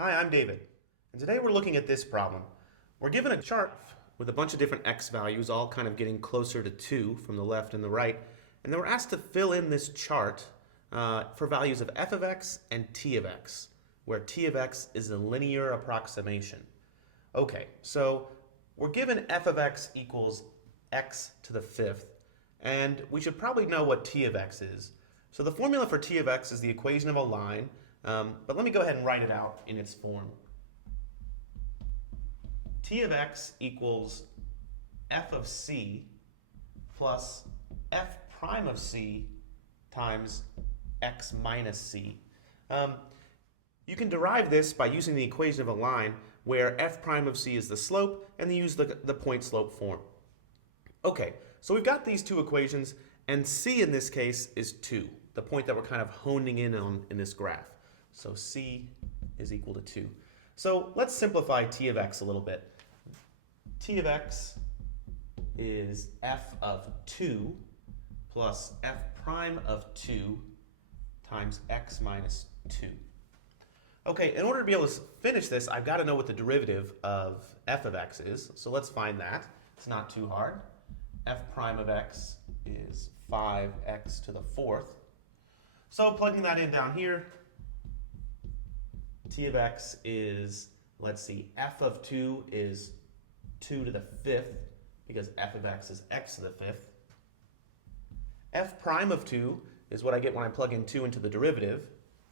Hi, I'm David, and today we're looking at this problem. We're given a chart with a bunch of different x values, all kind of getting closer to 2 from the left and the right, and then we're asked to fill in this chart for values of f of x and t of x, where t of x is a linear approximation. Okay, so we're given f of x equals x to the fifth, and we should probably know what t of x is. So the formula for t of x is the equation of a line, but let me go ahead and write it out in its form. T of x equals f of c plus f prime of c times x minus c. You can derive this by using the equation of a line where f prime of c is the slope, and then use the point slope form. Okay, so we've got these two equations, and c in this case is 2, the point that we're kind of honing in on in this graph. So c is equal to 2. So let's simplify t of x a little bit. T of x is f of 2 plus f prime of 2 times x minus 2. Okay, in order to be able to finish this, I've got to know what the derivative of f of x is. So let's find that. It's not too hard. F prime of x is 5x to the fourth. So plugging that in down here, t of x is, let's see, f of 2 is 2 to the fifth, because f of x is x to the fifth. F prime of 2 is what I get when I plug in 2 into the derivative,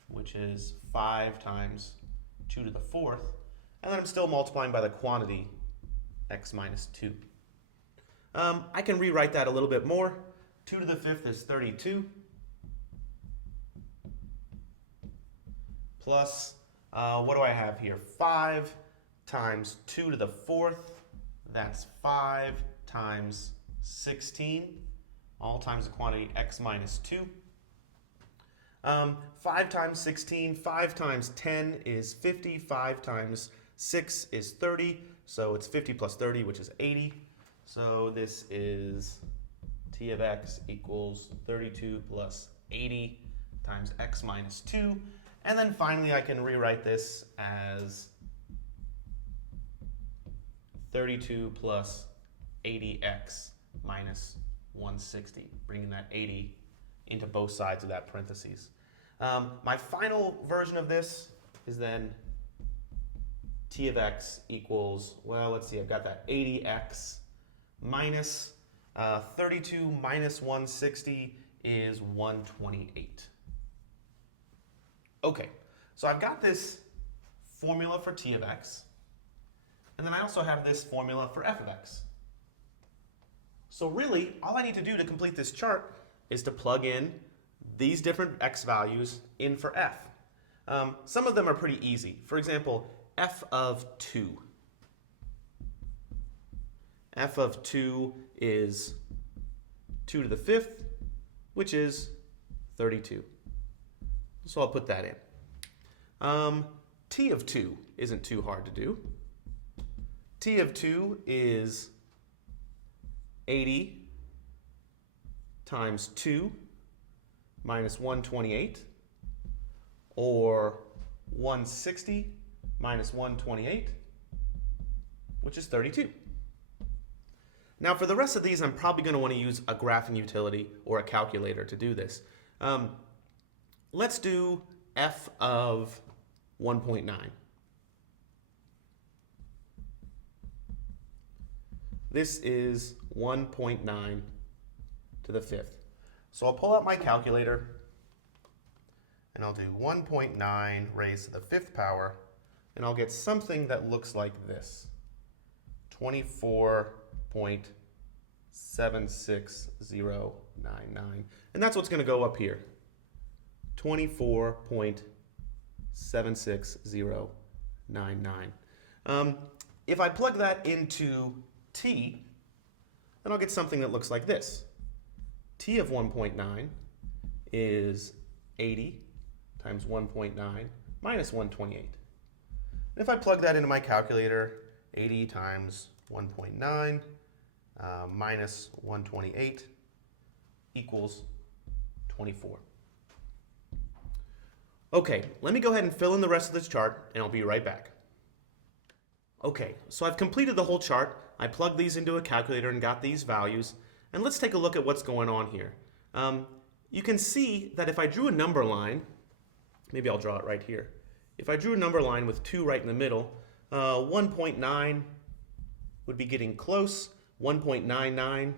which is 5 times 2 to the fourth. And then I'm still multiplying by the quantity x minus 2. I can rewrite that a little bit more. 2 to the fifth is 32. Plus, what do I have here? 5 times 2 to the fourth. That's 5 times 16, all times the quantity x minus 2. 5 times 16, 5 times 10 is 50, 5 times 6 is 30, so it's 50 plus 30, which is 80. So this is t of x equals 32 plus 80 times x minus 2. And then finally I can rewrite this as 32 plus 80x minus 160, bringing that 80 into both sides of that parentheses. My final version of this is then t of x equals, well, let's see, I've got that 80x minus 32 minus 160 is 128. Okay, so I've got this formula for t of x, and then I also have this formula for f of x. So really, all I need to do to complete this chart is to plug in these different x values in for f. Some of them are pretty easy. For example, f of 2. F of 2 is 2 to the fifth, which is 32. So I'll put that in. T of 2 isn't too hard to do. T of 2 is 80 times 2 minus 128, or 160 minus 128, which is 32. Now for the rest of these, I'm probably going to want to use a graphing utility or a calculator to do this. Let's do f of 1.9. This is 1.9 to the fifth. So I'll pull out my calculator, and I'll do 1.9 raised to the fifth power, and I'll get something that looks like this. 24.76099. And that's what's going to go up here. 24.76099. If I plug that into t, then I'll get something that looks like this. T of 1.9 is 80 times 1.9 minus 128. And if I plug that into my calculator, 80 times 1.9 minus 128 equals 24. Okay, let me go ahead and fill in the rest of this chart, and I'll be right back. Okay, so I've completed the whole chart. I plugged these into a calculator and got these values. And let's take a look at what's going on here. You can see that if I drew a number line, maybe I'll draw it right here. If I drew a number line with 2 right in the middle, 1.9 would be getting close. 1.99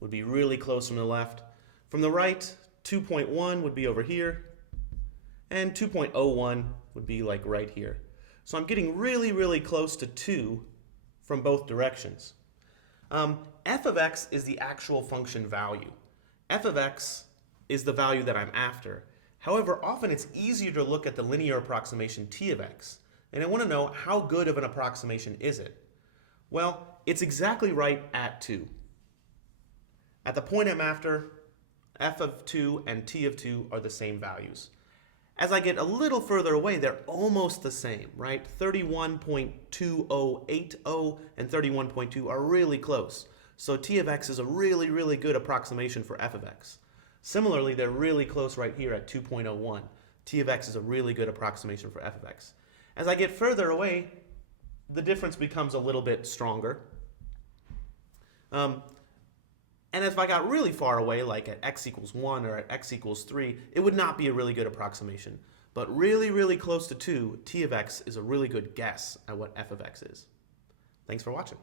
would be really close from the left. From the right, 2.1 would be over here. And 2.01 would be like right here. So I'm getting really, really close to 2 from both directions. F of x is the actual function value. F of x is the value that I'm after. However, often it's easier to look at the linear approximation t of x, and I want to know how good of an approximation is it? Well, it's exactly right at 2. At the point I'm after, f of 2 and t of 2 are the same values. As I get a little further away, they're almost the same, right? 31.2080 and 31.2 are really close. So t of x is a really, really good approximation for f of x. Similarly, they're really close right here at 2.01. T of x is a really good approximation for f of x. As I get further away, the difference becomes a little bit stronger. And if I got really far away, like at x equals 1 or at x equals 3, it would not be a really good approximation. But really, really close to 2, t of x is a really good guess at what f of x is. Thanks for watching.